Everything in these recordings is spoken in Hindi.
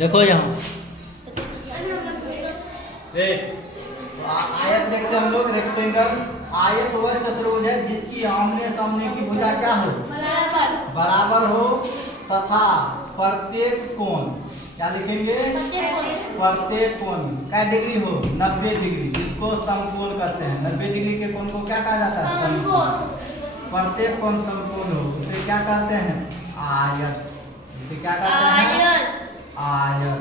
देखो यहाँ आयत देखते हैं हम लोग रेक्टेंगल। आयत वह चतुर्भुज है जिसकी आमने सामने की भुजा क्या हो, बराबर हो तथा प्रत्येक कोण, क्या लिखेंगे, प्रत्येक कोण क्या डिग्री हो, 90 डिग्री, जिसको समकोण कहते हैं। 90 डिग्री के कोण को क्या कहा जाता है, समकोण। प्रत्येक कोण समकोण हो उसे क्या कहते हैं, आयत। इसे क्या कहते हैं, आयत।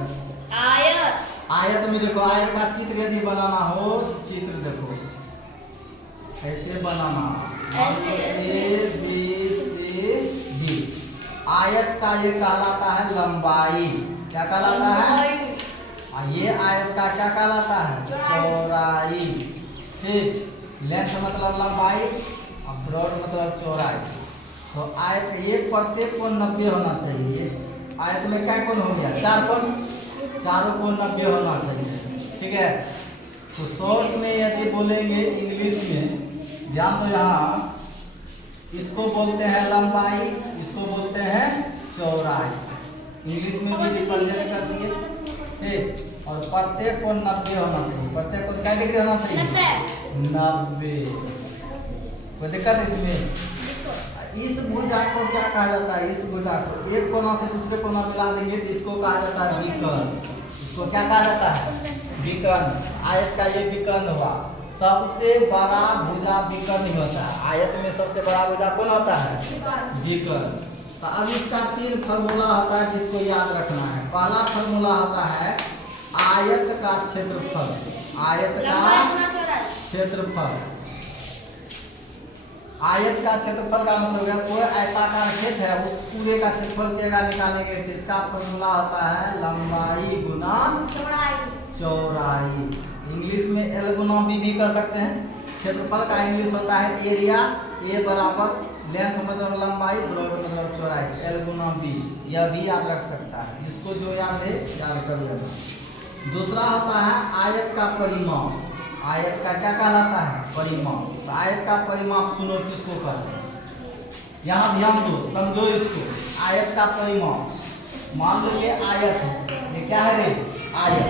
आयत में देखो, आयत का चित्र यदि बनाना हो, चित्र देखो ऐसे बनाना, A B C D। आयत का ये कहलाता है लंबाई, क्या कहलाता है, ये आयत का क्या कहलाता है, चौड़ाई। ठीक, लेंथ मतलब लंबाई और ब्रॉड मतलब चौड़ाई। तो आयत ये प्रत्येक कोण 90 होना चाहिए। आयत में क्या कोण हो गया, 4 कोण, चारों कोण 90 होना चाहिए। ठीक है, तो शॉर्ट में यदि बोलेंगे इंग्लिश में, ध्यान दो यहाँ, इसको बोलते हैं लंबाई, इसको बोलते हैं चौड़ाई। इंग्लिश में भी रिप्रेजेंट कर दिए। ठीक, और प्रत्येक कोण 90 होना चाहिए। प्रत्येक कोण क्या डिग्री होना चाहिए, 90। कोई दिक्कत इसमें। इस भुजा को क्या कहा जाता है, इस भुजा को एक कोना से दूसरे कोना मिला देंगे तो इसको कहा जाता है विकर्ण। इसको क्या कहा जाता है, विकर्ण। आयत का ये विकर्ण हुआ। सबसे बड़ा भुजा विकर्ण ही होता है। आयत में सबसे बड़ा भुजा कौन होता है, विकर्ण। तो अब इसका 3 फार्मूला होता है जिसको याद रखना है। पहला फार्मूला होता है आयत का क्षेत्रफल। आयत का क्षेत्रफल, आयत का क्षेत्रफल का मतलब है कोई आयताकार खेत है, उस पूरे का क्षेत्रफल देगा निकालेंगे तो इसका फार्मूला होता है लंबाई गुना चौड़ाई। इंग्लिश में L गुना B भी कर सकते हैं। क्षेत्रफल का इंग्लिश होता है एरिया। A बराबर लेंथ मतलब लंबाई, ब्रॉड मतलब चौड़ाई, L गुना B। यह भी याद रख सकता है, इसको जो याद है याद कर लेना। दूसरा होता है आयत का परिमाप। आयत का क्या कहलाता है, परिमाप। तो आयत का परिमाप सुनो किसको कहते हैं, यहाँ ध्यान दो, समझो इसको। आयत का परिमाप, मान लो ये आयत है, ये क्या है रे, आयत।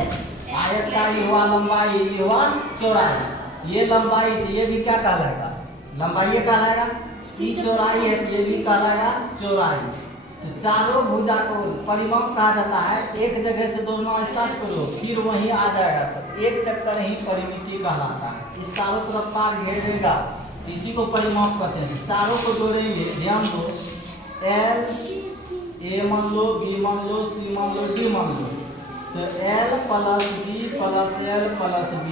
आयत का ये हुआ लंबाई, ये हुआ चौड़ाई। ये लंबाई थी, ये भी क्या कहलाएगा, लंबाई ये कहलाएगा। ये चौड़ाई है, ये भी कहलाएगा चौड़ाई। तो चारों भुजा को परिमाप कहा जाता है। एक जगह से दौड़ना स्टार्ट करो, फिर वहीं आ जाएगा, तो एक चक्कर ही परिमिति कहलाता है। इस चारों तरफ पार घेरेगा, इसी को परिमाप कहते हैं। चारों को जोड़ेंगे, ध्यान दो, L A मान लो, B मान लो, C मान लो, D मान लो, तो L plus B plus L plus B।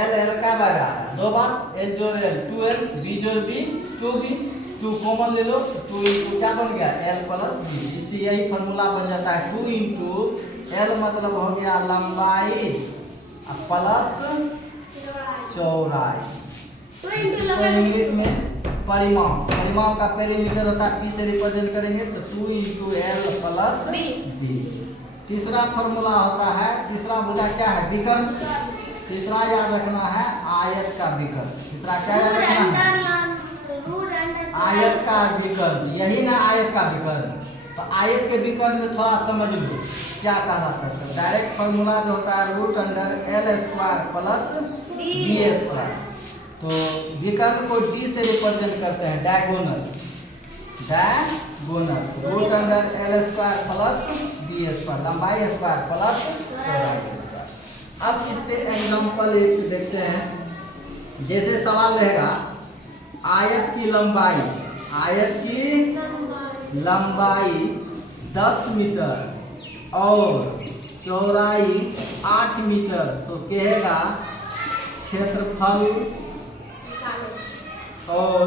L का बड़ा 2 बार, L जोड़ L 2L, B जोड़ B 2B, 2 कॉमन ले लो, 2 इंटू क्या बन गया, L प्लस B। इससे यही फार्मूला बन जाता है 2 इंटू L मतलब हो गया लंबाई प्लस चौड़ाई। तो इंग्लिश में परिमाप, परिमाप का पेरीमीटर होता है P से रिप्रेजेंट करेंगे तो 2 इंटू L प्लस B। तीसरा फार्मूला होता है, तीसरा भुजा क्या है, विकर्ण। तीसरा याद रखना है आयत का विकर्ण। तीसरा क्या याद रखना है, आयत का विकर्ण। यही ना आयत का विकर्ण। तो आयत के विकर्ण में थोड़ा समझ लो क्या कहलाता है। तो डायरेक्ट फार्मूला जो होता है √L² प्लस B²। तो विकर्ण को D से रिप्रेजेंट करते हैं, diagonal. Diagonal √L² plus B², लंबाई स्क्वायर प्लस चौड़ाई स्क्वायर। अब इस पे एग्जांपल एक देखते हैं। जैसे सवाल रहेगा आयत की लंबाई, आयत की लंबाई 10 मीटर और चौड़ाई 8 मीटर, तो कहेगा क्षेत्रफल और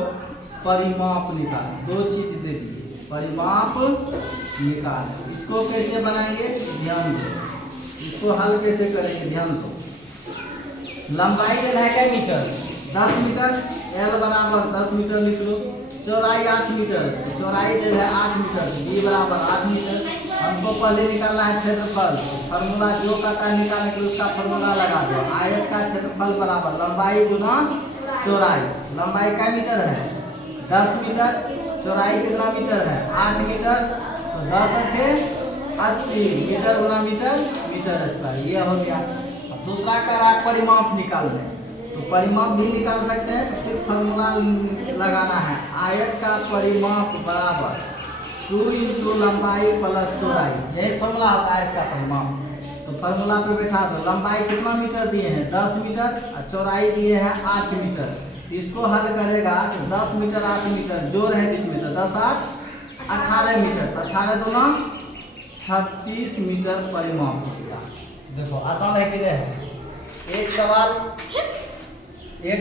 परिमाप निकाल। 2 चीज दे दिए, परिमाप निकाल। इसको कैसे बनाएंगे, ध्यान दो, इसको हल कैसे करेंगे, ध्यान दो। लंबाई देना है क्या मीटर, 10 मीटर, L बराबर 10 मीटर लिख लो। चौड़ाई 8 मीटर, चौड़ाई दे है 8 मीटर, B बराबर 8 मीटर। हमको पहले निकालना है क्षेत्रफल। फार्मूला जो कहता है निकालने के लिए उसका फार्मूला लगा दो। आयत का क्षेत्रफल बराबर लंबाई गुना चौड़ाई। लंबाई क्या मीटर है, 10 मीटर। चौड़ाई कितना मीटर है, 8 मीटर। तो 10 × 80 मीटर गुना मीटर मीटर स्क्वायर। ये हो गया। अब दूसरा कह रहा है परिमाप निकाल दें, तो परिमाप भी निकाल सकते हैं। तो सिर्फ फॉर्मूला लगाना है, आयत का परिमाप बराबर 2 इंटू लंबाई प्लस चौड़ाई। यही फॉर्मूला होता है आयत का परिमाप। तो फॉर्मूला पे बैठा दो। लंबाई कितना मीटर दिए हैं 10 मीटर और चौड़ाई दिए हैं 8 मीटर। इसको हल करेगा तो 10 मीटर 8 मीटर जोड़ है बीच में, तो 10 8 18 मीटर, तो 18 दूना 36 मीटर परिमाप हो गया। देखो आसान है कि नहीं है। एक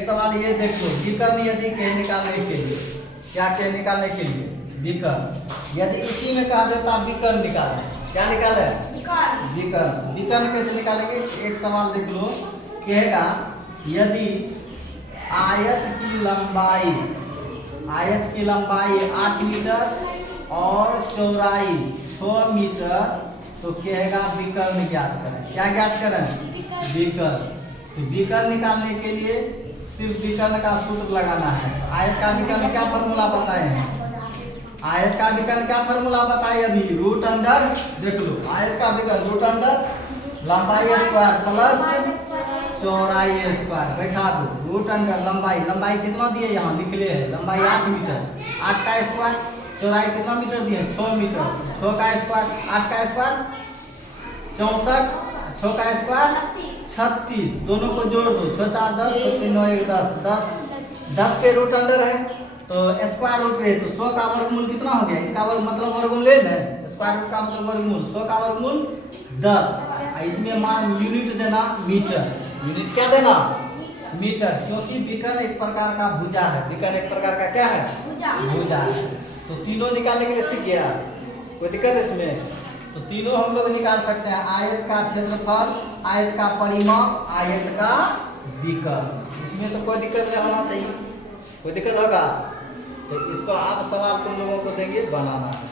सवाल ये देख लो, विकर्ण यदि के निकालने के लिए, क्या के निकालने के लिए विकर्ण, यदि इसी में कहा देता विकर्ण निकालें, क्या निकाले विकर्ण। विकर्ण कैसे निकालेंगे, एक सवाल देख लो, कहेगा यदि आयत की लंबाई 8 मीटर और चौड़ाई 6 मीटर, तो कहेगा विकर्ण ज्ञात करें। क्या ज्ञात करें विकर्ण। तो विकर्ण निकालने के लिए सिर्फ विकर्ण का सूत्र लगाना है। आयत का विकर्ण क्या फॉर्मूला बताए हैं, आयत का विकर्ण क्या फॉर्मूला बताए अभी, रूट अंडर, देख लो आयत का विकर्ण रूट अंडर लंबाई स्क्वायर प्लस चौड़ाई स्क्वायर। बैठा दो रूट अंडर लंबाई कितना दिए यहाँ लिख ले है, लंबाई 8 मीटर, 8 का स्क्वायर, चौड़ाई कितना मीटर दिए 6 मीटर, 6 का स्क्वायर 8 का स्क्वायर 64, 6 का स्क्वायर 36, दोनों को जोड़ दो 6 4 10, 6 9 1 10, 10 के रूट अंडर है तो स्क्वायर रूट है, तो 100 का वर्गमूल कितना हो गया, इसका वर्ग मतलब वर्गमूल ले ना, स्क्वायर रूट का मतलब वर्गमूल, 100 का वर्गमूल 10। इसमें मान यूनिट देना मीटर, यूनिट क्या देना मीटर, क्योंकि विकर्ण एक प्रकार का भुजा है। विकर्ण एक प्रकार का क्या है भुजा है। तो तीनों निकालने के लिए सीख गया, कोई दिक्कत है इसमें। तो तीनों हम लोग निकाल सकते हैं, आयत का क्षेत्रफल, आयत का परिमाप, आयत का विकर्ण। इसमें तो कोई दिक्कत नहीं होना चाहिए, कोई दिक्कत होगा तो इसको आप सवाल तुम लोगों को देंगे बनाना है।